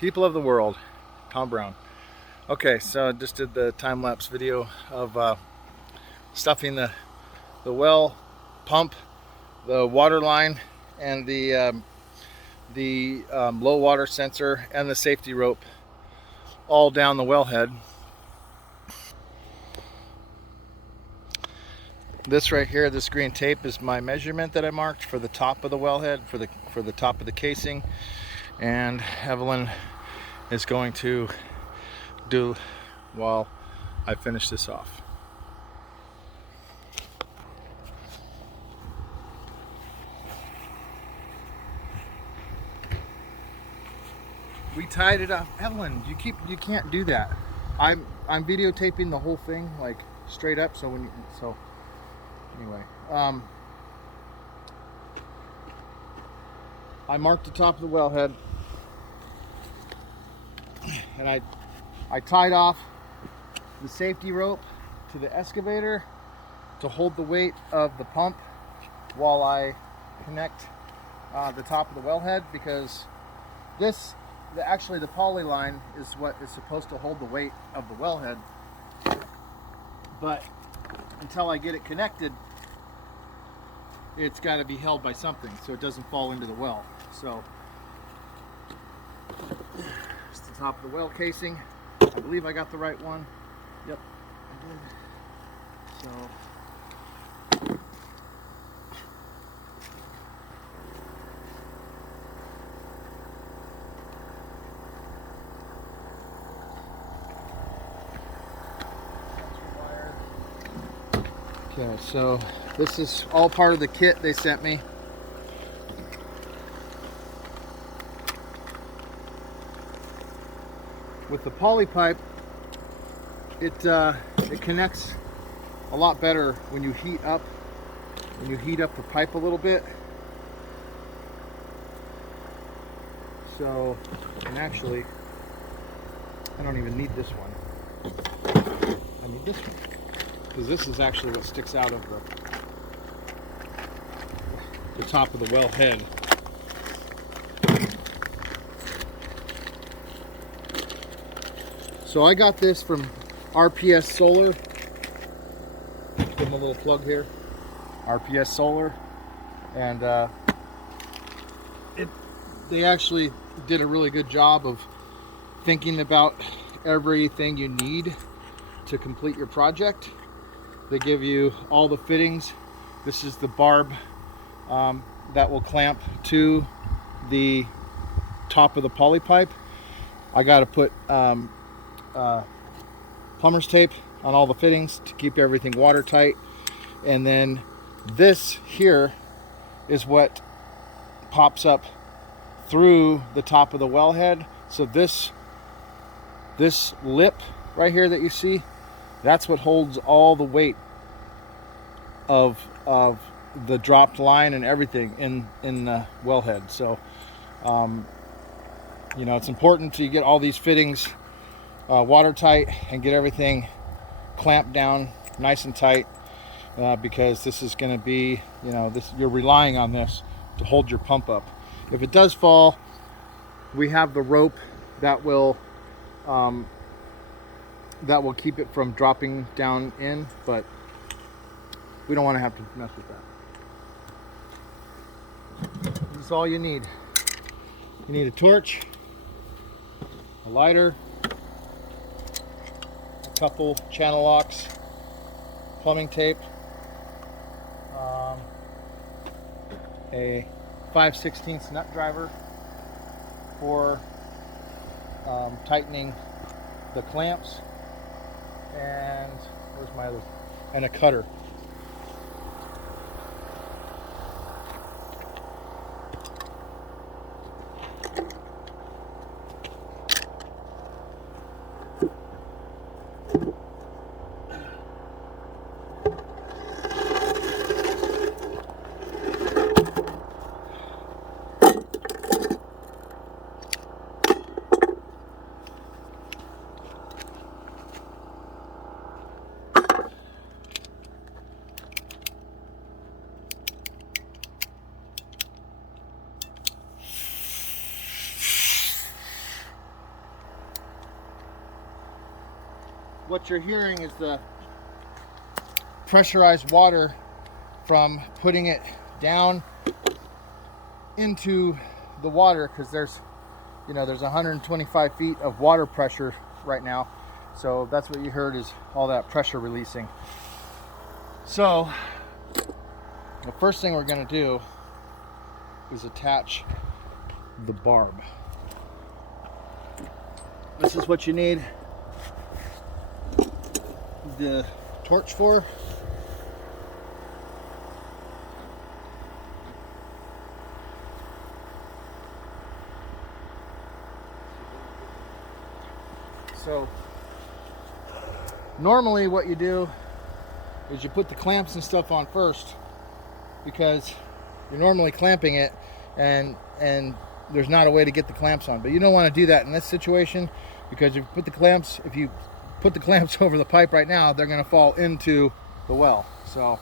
People of the world, Tom Brown. Okay, so I just did the time-lapse video of stuffing the well pump, the water line, and the low water sensor and the safety rope all down the wellhead. This right here, this green tape, is my measurement that I marked for the top of the wellhead, for the top of the casing, and Evelyn is going to do while I finish this off. We tied it up. Evelyn, you can't do that. I'm videotaping the whole thing like straight up, so anyway, I marked the top of the wellhead, and I tied off the safety rope to the excavator to hold the weight of the pump while I connect the top of the wellhead, because actually the poly line is what is supposed to hold the weight of the wellhead, but until I get it connected, it's got to be held by something so it doesn't fall into the well. So it's the top of the well casing. I believe I got the right one. Yep, I did. So okay, so this is all part of the kit they sent me. With the poly pipe, it connects a lot better when you heat up the pipe a little bit. So, and actually, I don't even need this one. I need this one, because this is actually what sticks out of the top of the well head. So I got this from RPS Solar. Give them a little plug here. RPS Solar, and they actually did a really good job of thinking about everything you need to complete your project. They give you all the fittings. This is the barb that will clamp to the top of the poly pipe. I got to put plumber's tape on all the fittings to keep everything watertight, and then this here is what pops up through the top of the wellhead. So this lip right here that you see, that's what holds all the weight of the dropped line and everything in the wellhead. So you know, it's important to get all these fittings watertight and get everything clamped down nice and tight, because this is going to be, you know, you're relying on this to hold your pump up. If it does fall, we have the rope that will keep it from dropping down in, but we don't want to have to mess with that. This is all you need. You need a torch, a lighter, a couple channel locks, plumbing tape, a 5/16 nut driver for tightening the clamps, and where's my other, and a cutter. what you're hearing is the pressurized water from putting it down into the water, because there's 125 feet of water pressure right now. So that's what you heard, is all that pressure releasing. So the first thing we're going to do is attach the barb. This is what you need the torch for. So normally what you do is you put the clamps and stuff on first, because you're normally clamping it and there's not a way to get the clamps on. But you don't want to do that in this situation, because if you put the clamps over the pipe right now, they're going to fall into the well. So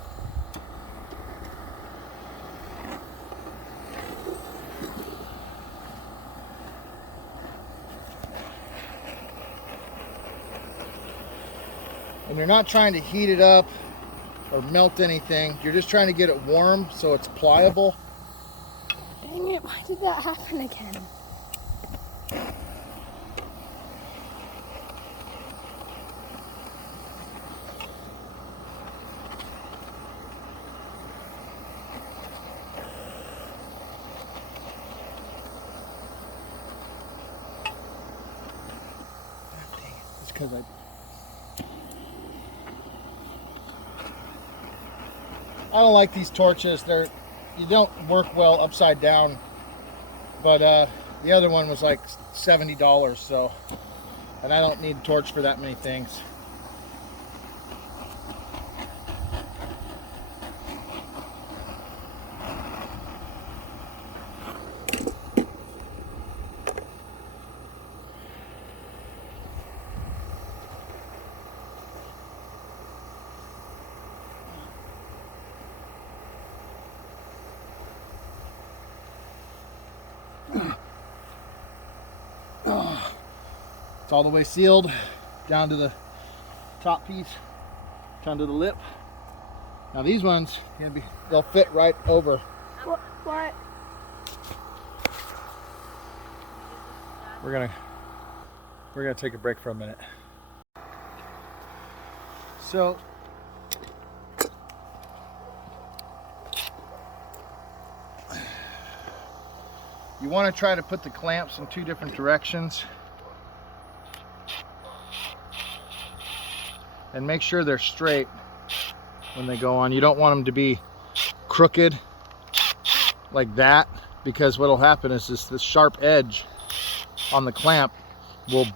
and you're not trying to heat it up or melt anything. You're just trying to get it warm so it's pliable. Dang it, why did that happen again? It's because I don't like these torches. You don't work well upside down, but the other one was like $70, so, and I don't need a torch for that many things. It's all the way sealed down to the top piece, down to the lip. Now these ones, they'll fit right over. What? We're gonna take a break for a minute. So you want to try to put the clamps in two different directions, and make sure they're straight when they go on. You don't want them to be crooked like that, because what will happen is this sharp edge on the clamp will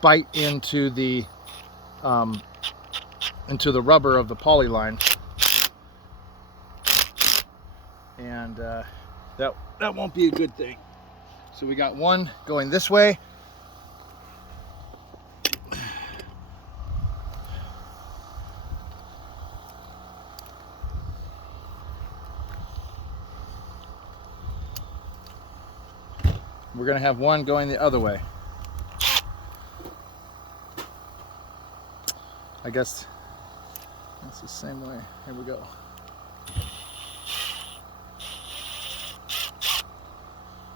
bite into the rubber of the poly line, and that won't be a good thing. So we got one going this way. We're going to have one going the other way. I guess it's the same way. Here we go.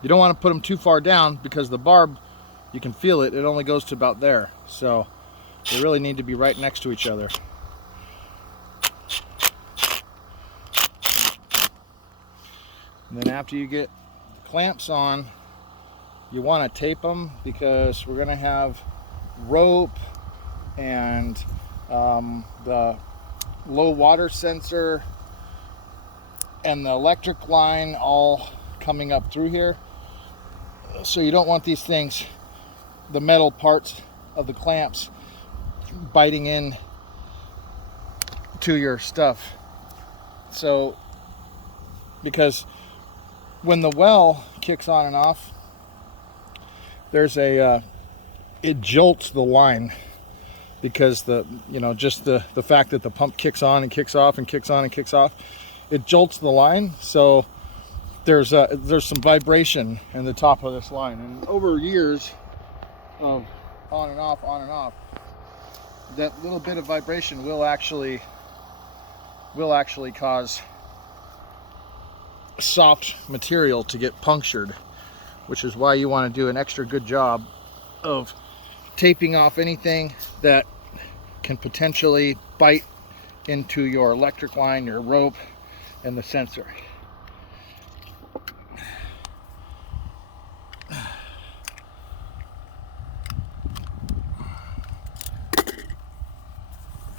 You don't want to put them too far down, because the barb, you can feel it, it only goes to about there. So they really need to be right next to each other. And then after you get clamps on, you want to tape them, because we're going to have rope and the low water sensor and the electric line all coming up through here. So you don't want these things, the metal parts of the clamps, biting in to your stuff. So, because when the well kicks on and off, there's it jolts the line, because just the fact that the pump kicks on and kicks off and kicks on and kicks off, it jolts the line. So there's some vibration in the top of this line, and over years of on and off, that little bit of vibration will actually cause soft material to get punctured, which is why you want to do an extra good job of taping off anything that can potentially bite into your electric line, your rope, and the sensor.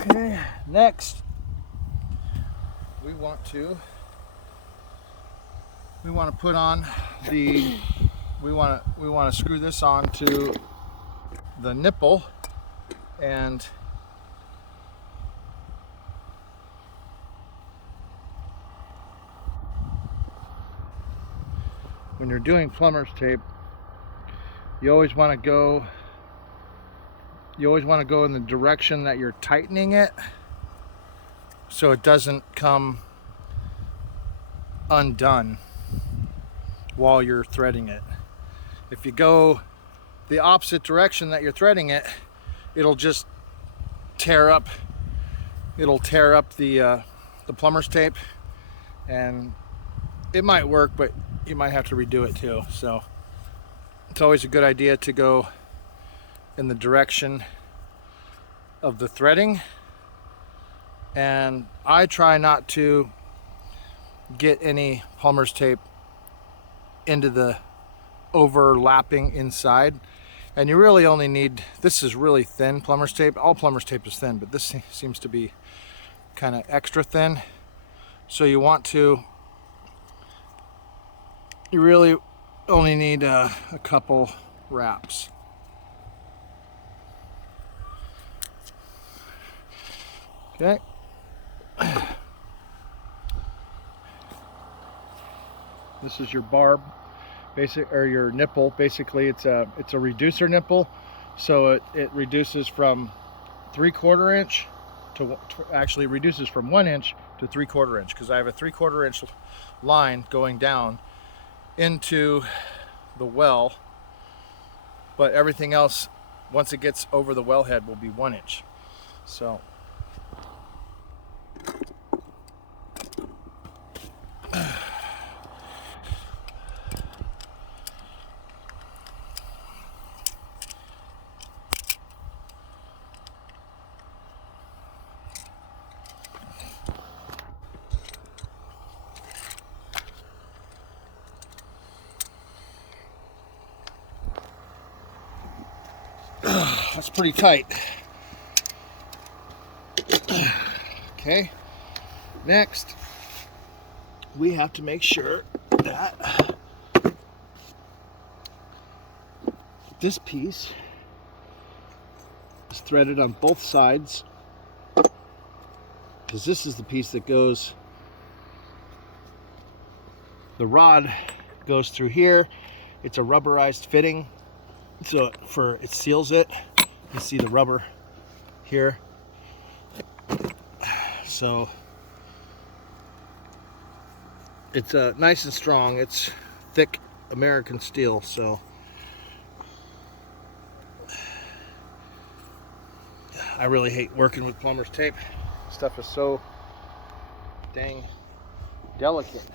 Okay, next we want to put on the we want to screw this on to the nipple, and when you're doing plumber's tape, you always want to go in the direction that you're tightening it, so it doesn't come undone while you're threading it. If you go the opposite direction that you're threading it, it'll just tear up the plumber's tape, and it might work, but you might have to redo it too. So it's always a good idea to go in the direction of the threading, and I try not to get any plumber's tape into the overlapping inside. And you really only need, this is really thin plumber's tape. All plumber's tape is thin, but this seems to be kind of extra thin. So you really only need a couple wraps. Okay. This is your barb, or your nipple. Basically, it's a reducer nipple, so it reduces from 3/4 inch to actually reduces from 1 inch to 3/4 inch, because I have a 3/4 inch line going down into the well, but everything else, once it gets over the wellhead, will be 1 inch. So that's pretty tight. Okay, next we have to make sure that this piece is threaded on both sides, because this is the piece that goes, the rod goes through here. It's a rubberized fitting, so it seals it. You see the rubber here, so it's nice and strong. It's thick American steel, so I really hate working with plumber's tape. Stuff is so dang delicate.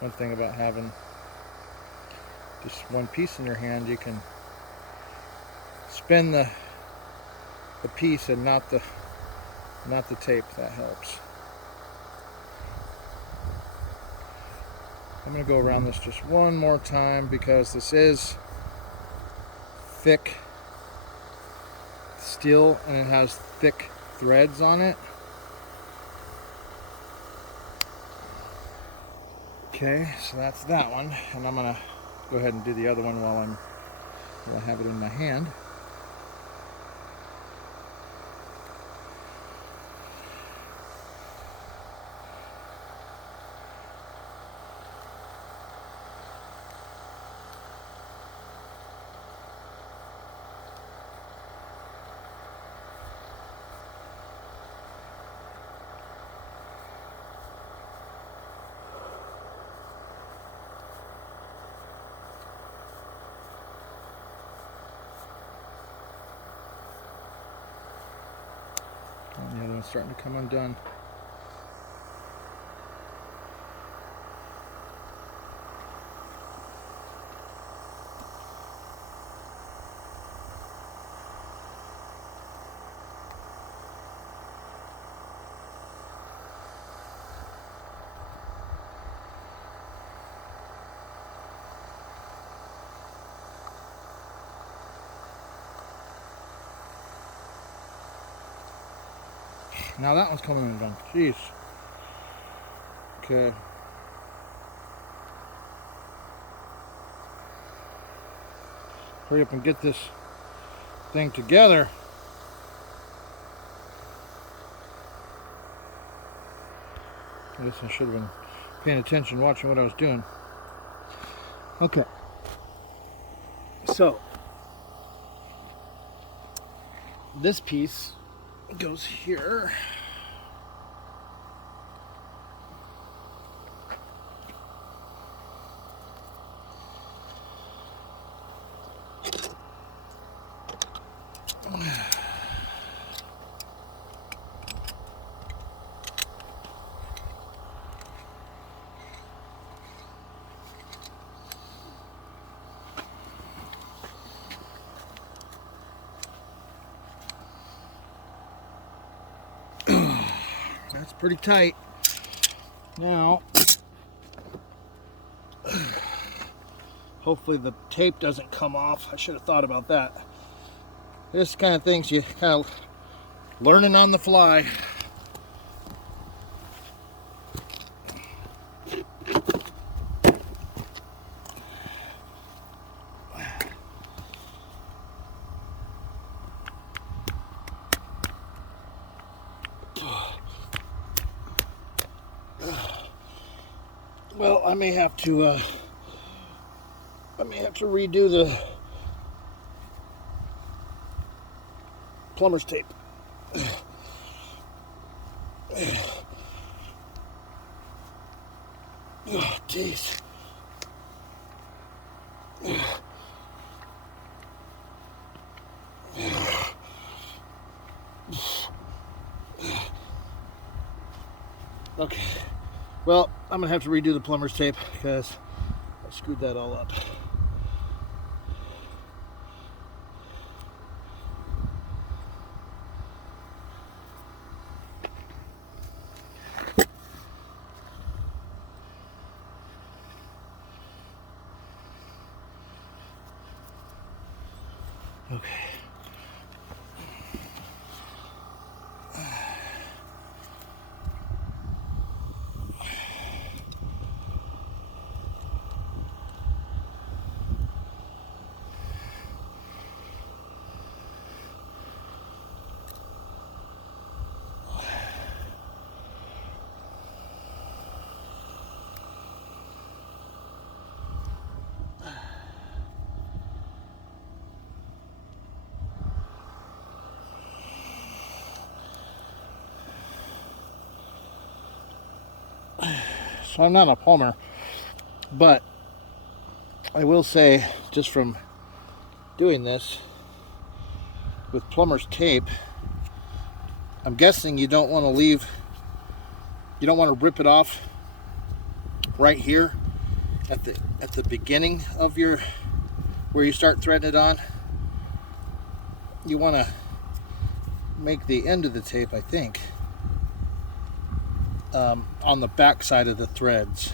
One thing about having just one piece in your hand, you can spin the piece and not the tape. That helps. I'm going to go around this just one more time, because this is thick steel and it has thick threads on it. Okay, so that's that one, and I'm going to go ahead and do the other one while I have it in my hand. it's starting to come undone. Now that one's coming undone. Jeez. Okay. Hurry up and get this thing together. I guess I should have been paying attention, watching what I was doing. Okay. So, this piece goes here. That's pretty tight. Now, hopefully the tape doesn't come off. I should have thought about that. This kind of things you kind of learning on the fly. Well, I may have to redo the plumber's tape. Oh, jeez. Okay. Well, I'm gonna have to redo the plumber's tape because I screwed that all up. Okay. So I'm not a plumber, but I will say, just from doing this with plumber's tape, I'm guessing you don't want to rip it off right here at the beginning of your, where you start threading it on. You want to make the end of the tape, I think, on the back side of the threads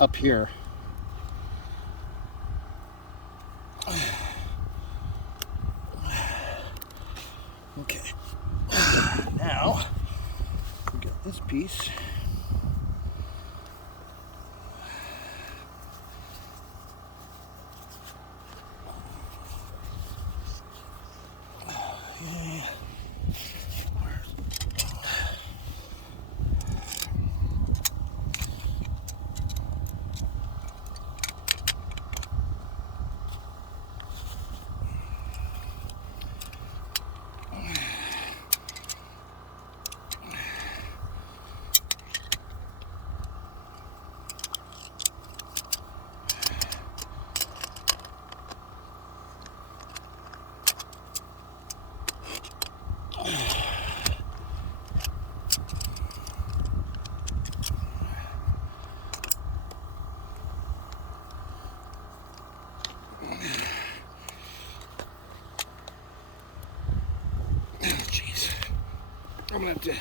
up here. Okay, now we got this piece. gonna have to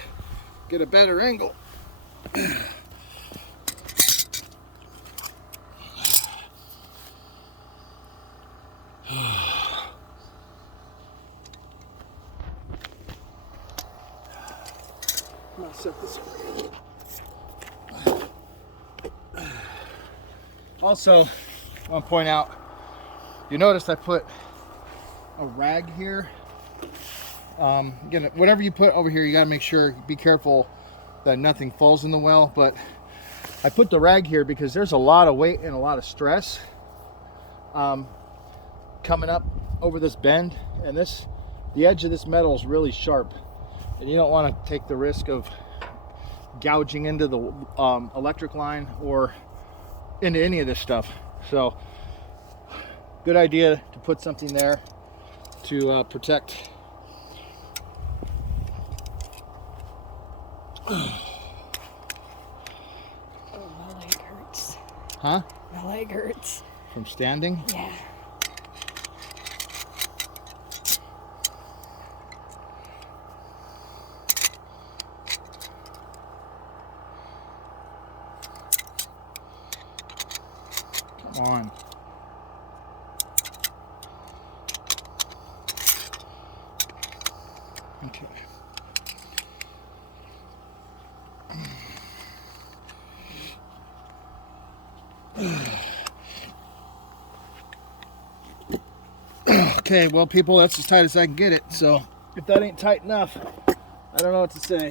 get a better angle. I'll set this up. Also, I want to point out, you notice I put a rag here. Again, whatever you put over here, you got to make sure, be careful that nothing falls in the well. But I put the rag here because there's a lot of weight and a lot of stress coming up over this bend, and the edge of this metal is really sharp, and you don't want to take the risk of gouging into the electric line or into any of this stuff. So good idea to put something there to protect. Oh, my leg hurts. Huh? My leg hurts. From standing? Yeah. Come on. Okay. Okay, well, people, that's as tight as I can get it. So if that ain't tight enough, I don't know what to say.